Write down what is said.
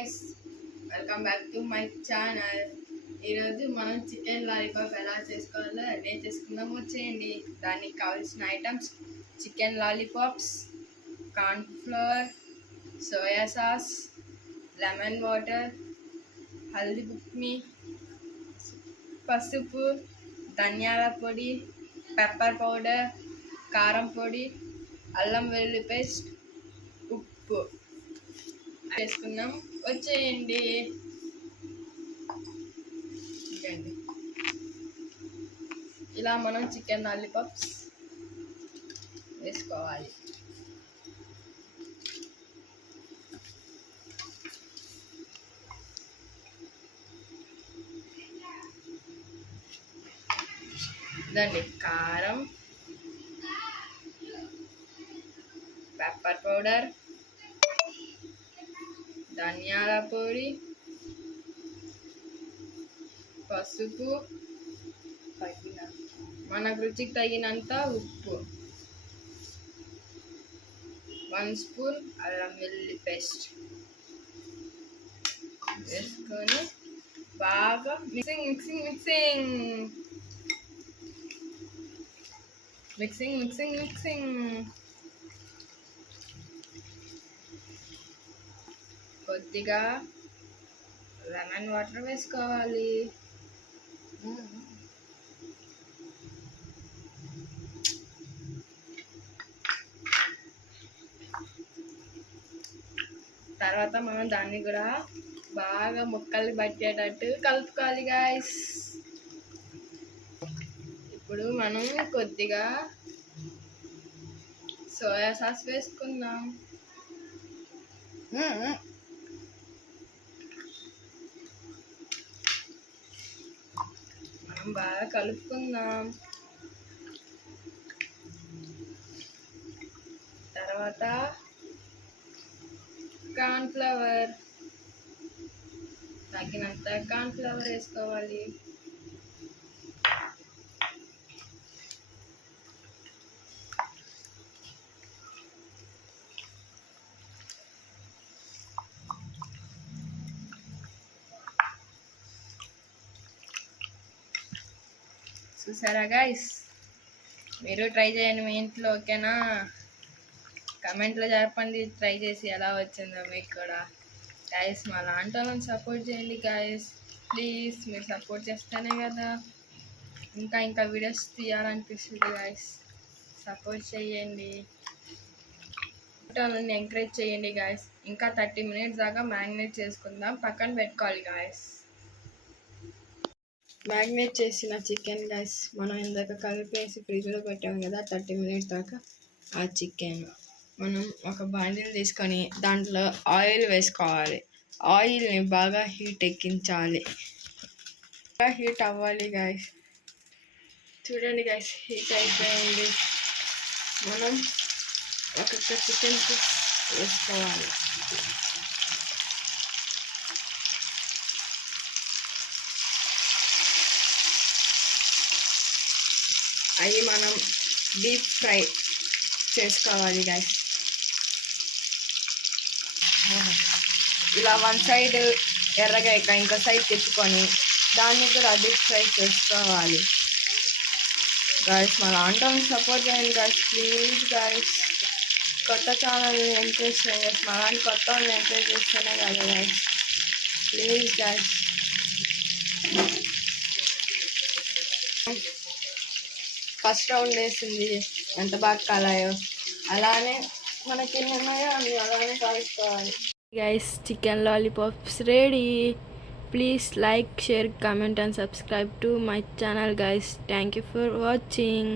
guys, welcome back to my channel. ఈరోజు మనం chicken lollipop ఎలా చేసుకోవాలో నేర్చేసుకుందాం వచ్చేయండి. దానికి కావాల్సిన items chicken lollipops, corn flour, soya sauce, lemon water, హల్దీ బుక్మి, పసుపు, ధనియాల పొడి, పెప్పర్ పౌడర్, కారం పొడి, అల్లం వెల్లుల్లి పేస్ట్, ఉప్పు వేసుకున్నాం వచ్చేయండి. ఇలా మనం చికెన్ లాలీపాప్స్ వేసుకోవాలి. ఇదండి కారం, పెప్పర్ పౌడర్, ధనియాల పొడి, పసుపు, మన రుచికి తగినంత ఉప్పు, 1 స్పూన్ అల్లం వెల్లుల్లి పేస్ట్ వేసుకొని బాగా mixing mixing mixing mixing mixing mixing కొద్దిగా లెమన్ వాటర్ వేసుకోవాలి. తర్వాత మనం దాన్ని కూడా బాగా ముక్కలు పట్టేటట్టు కలుపుకోవాలి గాయస్. ఇప్పుడు మనం కొద్దిగా సోయా సాస్ వేసుకుందాం. మనం బాగా కలుపుకుందాం. తర్వాత కార్న్ ఫ్లవర్, తగినంత కార్న్ ఫ్లవర్ వేసుకోవాలి. చూసారా గైస్, మీరు ట్రై చేయండి మీ ఇంట్లో, ఓకేనా? కమెంట్లో చెప్పండి ట్రై చేసి ఎలా వచ్చిందో మీకు కూడా. గైస్ మా లాంటి వాళ్ళని సపోర్ట్ చేయండి గైస్, ప్లీజ్. మీరు సపోర్ట్ చేస్తేనే కదా ఇంకా వీడియోస్ తీయాలనిపిస్తుంది గైస్. సపోర్ట్ చేయండి, వాళ్ళని ఎంకరేజ్ చేయండి గైస్. ఇంకా 30 మినిట్స్ దాకా మ్యారినేట్ చేసుకుందాం, పక్కన పెట్టుకోవాలి గైస్. మ్యారినేట్ చేసిన చికెన్ గైస్ మనం ఇందాక కలిపేసి ఫ్రిడ్జ్లో పెట్టాము కదా 30 మినిట్స్ దాకా. ఆ చికెన్ మనం ఒక బాండిల్ తీసుకొని దాంట్లో ఆయిల్ వేసుకోవాలి. ఆయిల్ని బాగా హీట్ ఎక్కించాలి, బాగా హీట్ అవ్వాలి గైస్. చూడండి గైస్, హీట్ అయిపోయింది. మనం ఒక్కొక్క చికెన్ పీస్ వేసుకోవాలి. అవి మనం డీప్ ఫ్రై చేసుకోవాలి గైస్. ఇలా 1 సైడ్ ఎర్రగా ఇంకో సైడ్ తెచ్చుకొని దాన్ని కూడా డీప్ ఫ్రై చేసుకోవాలి గైస్. మన లాంటి సపోర్ట్ చేయండి గైస్, ప్లీజ్ గైస్. కొత్త ఛానల్ని ఎంకరేజ్ చేయండి, మా లాంటి కొత్త వాళ్ళని ఎంకరేజ్ చేస్తేనే కదా guys, please guys. First round వేసింది ఎంత బాగా కాలాయో, అలానే మనకి ఎన్ని ఉన్నాయో అన్ని అలానే కాల్చుకోవాలి guys. Chicken lollipops ready. Please like, share, comment and subscribe to my channel guys. Thank you for watching.